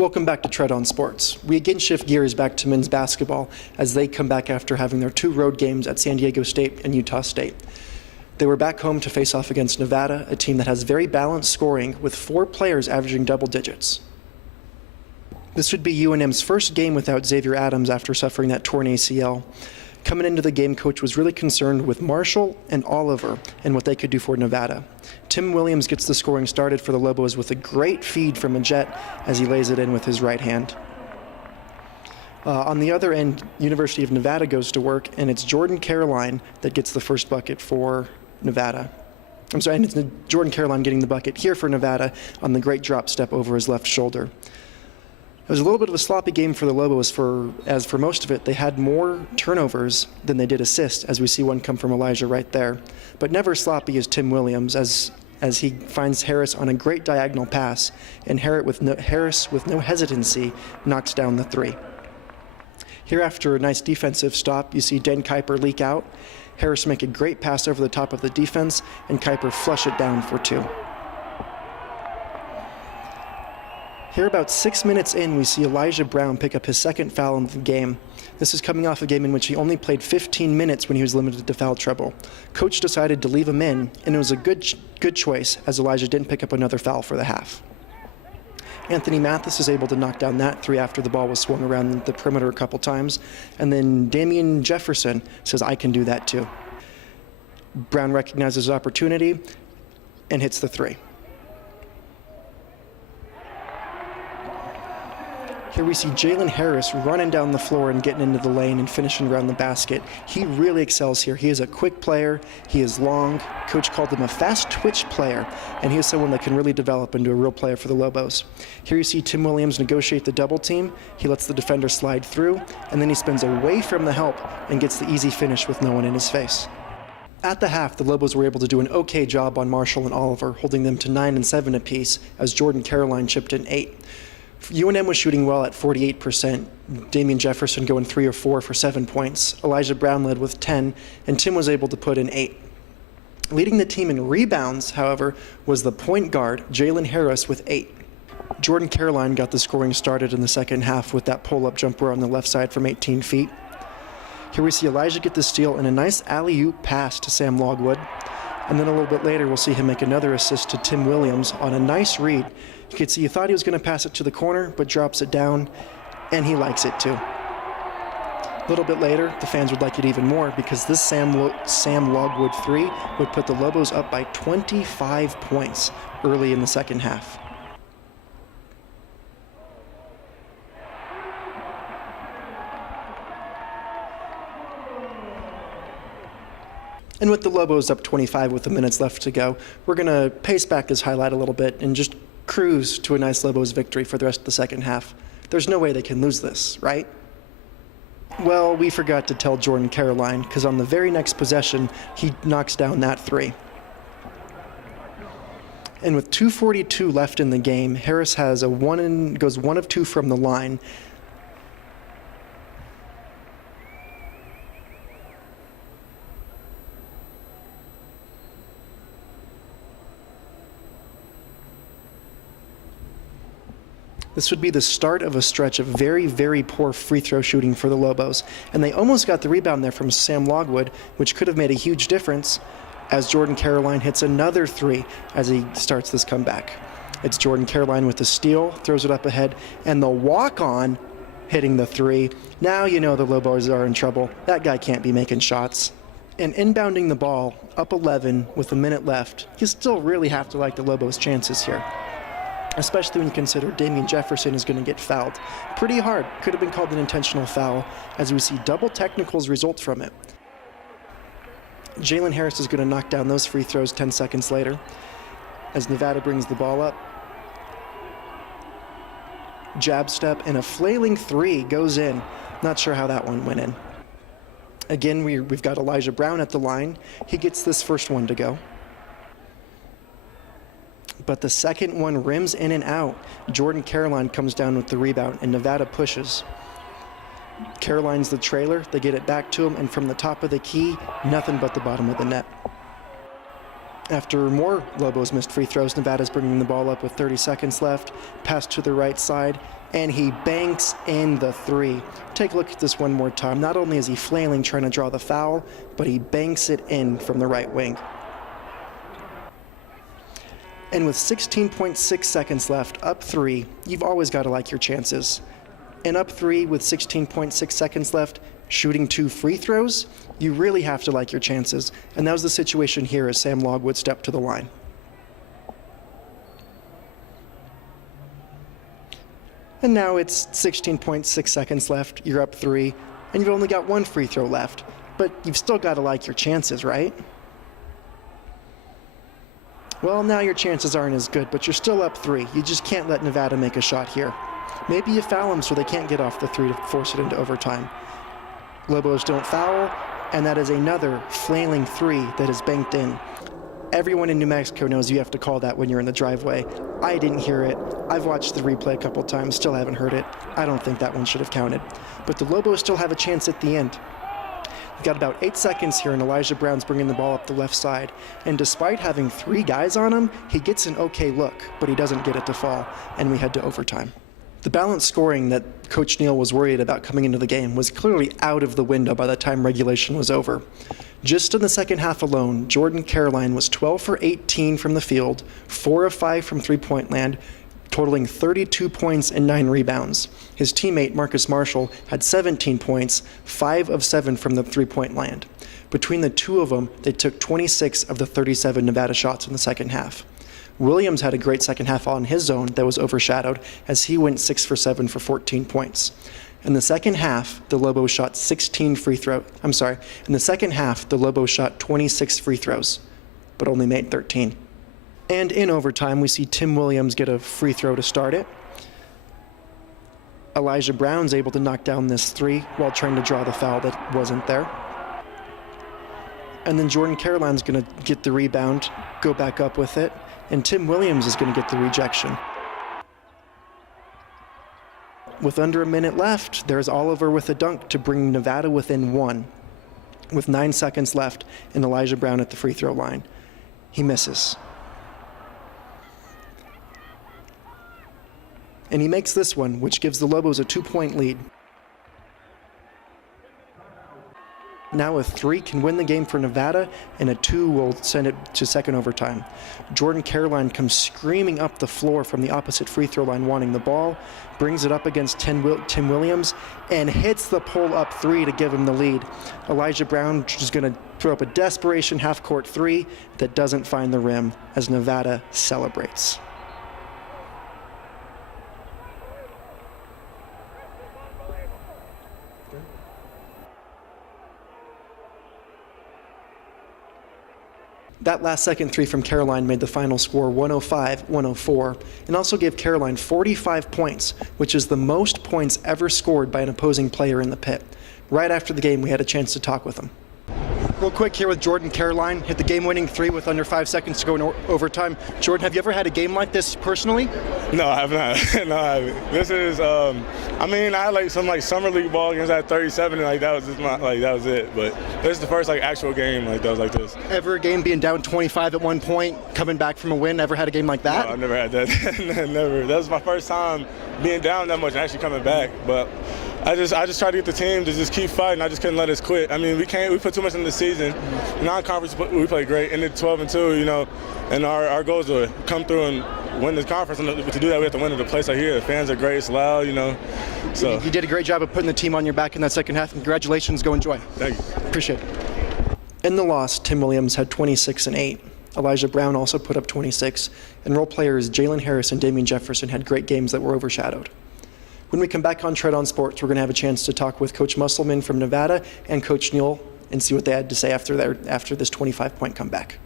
Welcome back to Tread on Sports. We again shift gears back to men's basketball as they come back after having their 2 road games at San Diego State and Utah State. They were back home to face off against Nevada, a team that has very balanced scoring with 4 players averaging double digits. This would be UNM's first game without Xavier Adams after suffering that torn ACL. Coming into the game, coach was really concerned with Marshall and Oliver and what they could do for Nevada. Tim Williams gets the scoring started for the Lobos with a great feed from a jet as he lays it in with his right hand. On the other end, University of Nevada goes to work, and it's Jordan Caroline that gets the first bucket for Nevada. I'm sorry, and it's Jordan Caroline getting the bucket here for Nevada on the great drop step over his left shoulder. It was a little bit of a sloppy game for the Lobos, as for most of it, they had more turnovers than they did assists, as we see one come from Elijah right there. But never sloppy is Tim Williams, as he finds Harris on a great diagonal pass, and Harris with no hesitancy knocks down the 3. Here, after a nice defensive stop, you see Dan Kuiper leak out, Harris make a great pass over the top of the defense, and Kuiper flush it down for 2. Here, about 6 minutes in, we see Elijah Brown pick up his second foul in the game. This is coming off a game in which he only played 15 minutes when he was limited to foul trouble. Coach decided to leave him in, and it was a good choice, as Elijah didn't pick up another foul for the half. Anthony Mathis is able to knock down that 3 after the ball was swung around the perimeter a couple times, and then Damian Jefferson says, "I can do that too." Brown recognizes his opportunity and hits the 3. Here we see Jalen Harris running down the floor and getting into the lane and finishing around the basket. He really excels here. He is a quick player. He is long. Coach called him a fast twitch player, and he is someone that can really develop into a real player for the Lobos. Here you see Tim Williams negotiate the double team. He lets the defender slide through, and then he spins away from the help and gets the easy finish with no one in his face. At the half, the Lobos were able to do an okay job on Marshall and Oliver, holding them to 9 and 7 apiece, as Jordan Caroline chipped in 8. UNM was shooting well at 48%, Damian Jefferson going 3 or 4 for 7 points, Elijah Brown led with 10, and Tim was able to put in 8. Leading the team in rebounds, however, was the point guard, Jalen Harris, with 8. Jordan Caroline got the scoring started in the second half with that pull-up jumper on the left side from 18 feet. Here we see Elijah get the steal and a nice alley-oop pass to Sam Logwood. And then a little bit later, we'll see him make another assist to Tim Williams on a nice read. You could see he thought he was going to pass it to the corner, but drops it down, and he likes it too. A little bit later, the fans would like it even more because this Sam Logwood 3 would put the Lobos up by 25 points early in the second half. And with the Lobos up 25 with the minutes left to go, we're going to pace back this highlight a little bit and just cruise to a nice Lobos victory for the rest of the second half. There's no way they can lose this, right? Well, we forgot to tell Jordan Caroline, because on the very next possession, he knocks down that 3. And with 2:42 left in the game, Harris has goes 1 of 2 from the line. This would be the start of a stretch of very, very poor free throw shooting for the Lobos. And they almost got the rebound there from Sam Logwood, which could have made a huge difference, as Jordan Caroline hits another 3 as he starts this comeback. It's Jordan Caroline with the steal, throws it up ahead, and the walk-on hitting the 3. Now you know the Lobos are in trouble. That guy can't be making shots. And inbounding the ball, up 11 with a minute left, you still really have to like the Lobos' chances here, especially when you consider Damian Jefferson is going to get fouled. Pretty hard. Could have been called an intentional foul, as we see double technicals result from it. Jalen Harris is going to knock down those free throws 10 seconds later, as Nevada brings the ball up. Jab step, and a flailing 3 goes in. Not sure how that one went in. Again, we've got Elijah Brown at the line. He gets this first one to go. But the second one rims in and out. Jordan Caroline comes down with the rebound, and Nevada pushes. Caroline's the trailer. They get it back to him, and from the top of the key, nothing but the bottom of the net. After more Lobos missed free throws, Nevada's bringing the ball up with 30 seconds left. Pass to the right side, and he banks in the three. Take a look at this one more time. Not only is he flailing trying to draw the foul, but he banks it in from the right wing. And with 16.6 seconds left, up three, you've always got to like your chances. And up three with 16.6 seconds left, shooting 2 free throws, you really have to like your chances. And that was the situation here as Sam Logwood stepped to the line. And now it's 16.6 seconds left, you're up 3, and you've only got 1 free throw left. But you've still got to like your chances, right? Well, now your chances aren't as good, but you're still up 3. You just can't let Nevada make a shot here. Maybe you foul them so they can't get off the 3 to force it into overtime. Lobos don't foul, and that is another flailing 3 that is banked in. Everyone in New Mexico knows you have to call that when you're in the driveway. I didn't hear it. I've watched the replay a couple times, still haven't heard it. I don't think that one should have counted. But the Lobos still have a chance at the end. We've got about 8 seconds here, and Elijah Brown's bringing the ball up the left side. And despite having 3 guys on him, he gets an okay look, but he doesn't get it to fall, and we head to overtime. The balanced scoring that Coach Neal was worried about coming into the game was clearly out of the window by the time regulation was over. Just in the second half alone, Jordan Caroline was 12 for 18 from the field, 4 of 5 from three-point land, totaling 32 points and 9 rebounds. His teammate, Marcus Marshall, had 17 points, 5 of 7 from the three-point land. Between the two of them, they took 26 of the 37 Nevada shots in the second half. Williams had a great second half on his own that was overshadowed as he went 6 for 7 for 14 points. In the second half, the Lobos shot 16 free throws. In the second half, the Lobos shot 26 free throws, but only made 13. And in overtime, we see Tim Williams get a free throw to start it. Elijah Brown's able to knock down this 3 while trying to draw the foul that wasn't there. And then Jordan Caroline's going to get the rebound, go back up with it, and Tim Williams is going to get the rejection. With under a minute left, there's Oliver with a dunk to bring Nevada within 1. With 9 seconds left, and Elijah Brown at the free throw line. He misses. And he makes this one, which gives the Lobos a 2-point lead. Now a 3 can win the game for Nevada, and a 2 will send it to second overtime. Jordan Caroline comes screaming up the floor from the opposite free throw line wanting the ball, brings it up against Tim Williams, and hits the pull-up 3 to give him the lead. Elijah Brown is going to throw up a desperation half-court 3 that doesn't find the rim as Nevada celebrates. That last second 3 from Caroline made the final score 105-104, and also gave Caroline 45 points, which is the most points ever scored by an opposing player in the pit. Right after the game, we had a chance to talk with him. Real quick here with Jordan Caroline, hit the game-winning 3 with under 5 seconds to go in overtime. Jordan, have you ever had a game like this personally? No, I have not. No, I haven't. This is, I had some summer league ball games at 37, and that was just that was it. But this is the first actual game that was like this. Ever a game being down 25 at one point, coming back from a win? Ever had a game like that? No, I've never had that. Never. That was my first time being down that much and actually coming back. But I just tried to get the team to just keep fighting. I just couldn't let us quit. We put too much in the season. Non-conference, we played great. Ended 12-2, and our goals were come through and win the conference. And to do that, we have to win in a place like here. The fans are great. It's loud, So you did a great job of putting the team on your back in that second half. Congratulations. Go enjoy. Thank you. Appreciate it. In the loss, Tim Williams had 26 and 8. Elijah Brown also put up 26. And role players Jalen Harris and Damian Jefferson had great games that were overshadowed. When we come back on Tread on Sports, we're going to have a chance to talk with Coach Musselman from Nevada and Coach Neal and see what they had to say after this 25-point comeback.